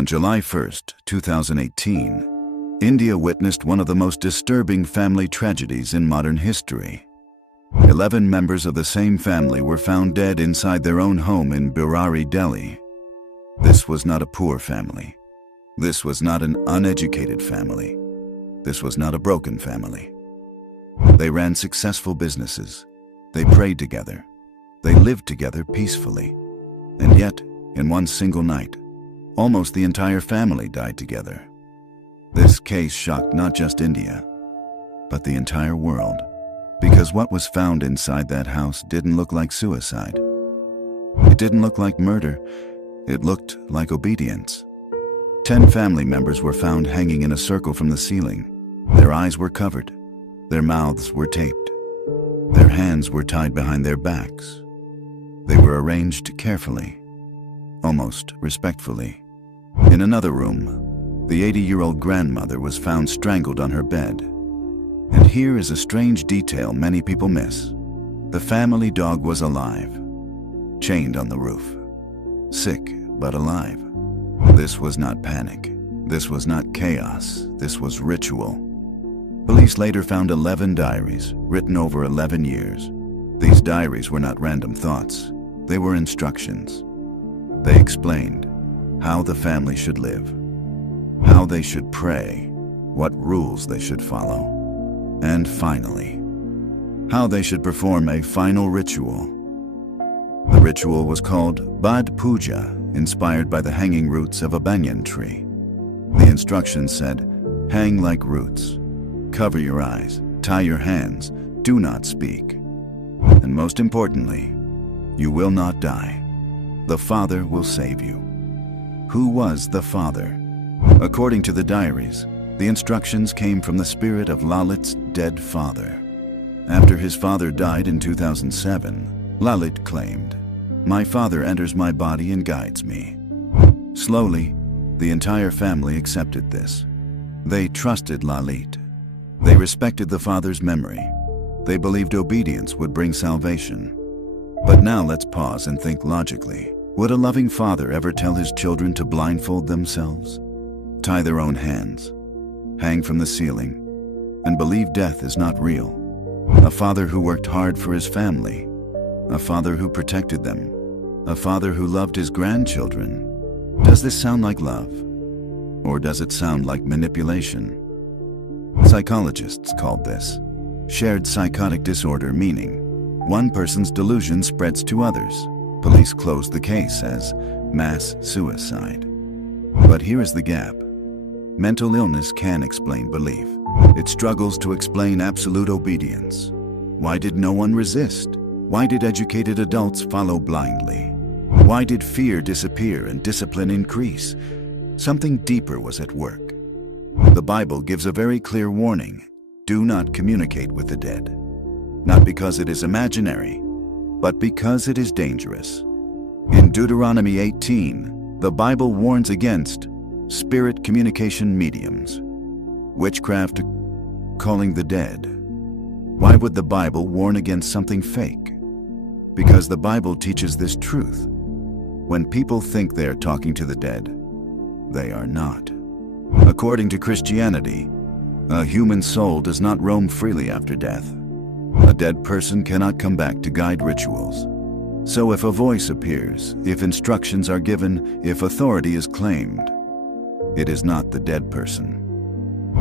On July 1, 2018, India witnessed one of the most disturbing family tragedies in modern history. 11 members of the same family were found dead inside their own home in Burari, Delhi. This was not a poor family. This was not an uneducated family. This was not a broken family. They ran successful businesses. They prayed together. They lived together peacefully. And yet, in one single night, almost the entire family died together. This case shocked not just India, but the entire world, because what was found inside that house didn't look like suicide. It didn't look like murder. It looked like obedience. 10 family members were found hanging in a circle from the ceiling. Their eyes were covered. Their mouths were taped. Their hands were tied behind their backs. They were arranged carefully, almost respectfully. In another room, the 80-year-old grandmother was found strangled on her bed. And here is a strange detail many people miss. The family dog was alive, chained on the roof. Sick, but alive. This was not panic. This was not chaos. This was ritual. Police later found 11 diaries, written over 11 years. These diaries were not random thoughts. They were instructions. They explained how the family should live, how they should pray, what rules they should follow, and finally, how they should perform a final ritual. The ritual was called Badh Puja, inspired by the hanging roots of a banyan tree. The instructions said, hang like roots, cover your eyes, tie your hands, do not speak. And most importantly, you will not die. The Father will save you. Who was the Father? According to the diaries, the instructions came from the spirit of Lalit's dead father. After his father died in 2007, Lalit claimed, "My father enters my body and guides me." Slowly, the entire family accepted this. They trusted Lalit. They respected the father's memory. They believed obedience would bring salvation. But now let's pause and think logically. Would a loving father ever tell his children to blindfold themselves, tie their own hands, hang from the ceiling, and believe death is not real? A father who worked hard for his family, a father who protected them, a father who loved his grandchildren. Does this sound like love? Or does it sound like manipulation? Psychologists called this shared psychotic disorder, meaning one person's delusion spreads to others. Police closed the case as mass suicide. But here is the gap. Mental illness can explain belief. It struggles to explain absolute obedience. Why did no one resist? Why did educated adults follow blindly? Why did fear disappear and discipline increase? Something deeper was at work. The Bible gives a very clear warning. Do not communicate with the dead. Not because it is imaginary, but because it is dangerous. In Deuteronomy 18, the Bible warns against spirit communication mediums, witchcraft, calling the dead. Why would the Bible warn against something fake? Because the Bible teaches this truth. When people think they are talking to the dead, they are not. According to Christianity, a human soul does not roam freely after death. A dead person cannot come back to guide rituals. So if a voice appears, if instructions are given, if authority is claimed, it is not the dead person.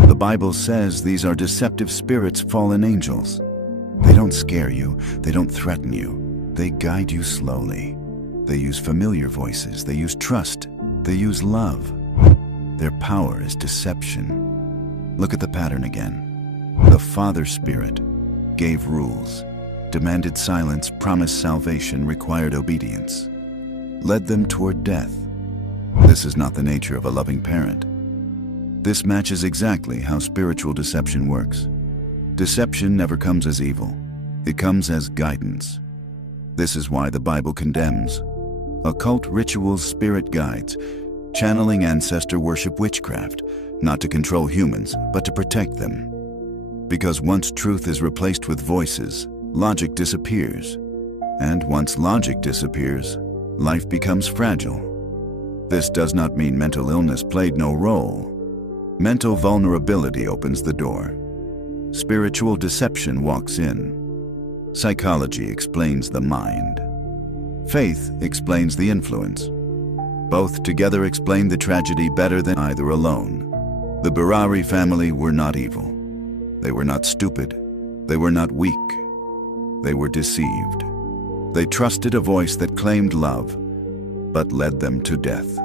The Bible says these are deceptive spirits, fallen angels. They don't scare you, they don't threaten you, they guide you slowly. They use familiar voices, they use trust, they use love. Their power is deception. Look at the pattern again. The Father Spirit gave rules, demanded silence, promised salvation, required obedience, led them toward death. This is not the nature of a loving parent. This matches exactly how spiritual deception works. Deception never comes as evil. It comes as guidance. This is why the Bible condemns occult rituals, spirit guides, channeling, ancestor worship, witchcraft, not to control humans, but to protect them. Because once truth is replaced with voices, logic disappears. And once logic disappears, life becomes fragile. This does not mean mental illness played no role. Mental vulnerability opens the door. Spiritual deception walks in. Psychology explains the mind. Faith explains the influence. Both together explain the tragedy better than either alone. The Burari family were not evil. They were not stupid. They were not weak. They were deceived. They trusted a voice that claimed love, but led them to death.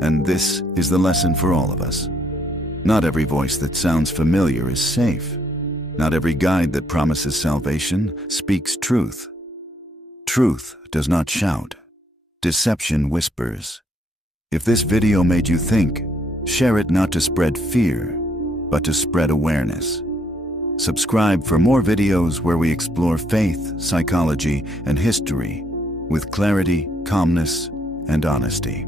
And this is the lesson for all of us. Not every voice that sounds familiar is safe. Not every guide that promises salvation speaks truth. Truth does not shout. Deception whispers. If this video made you think, share it not to spread fear, but to spread awareness. Subscribe for more videos where we explore faith, psychology, and history with clarity, calmness, and honesty.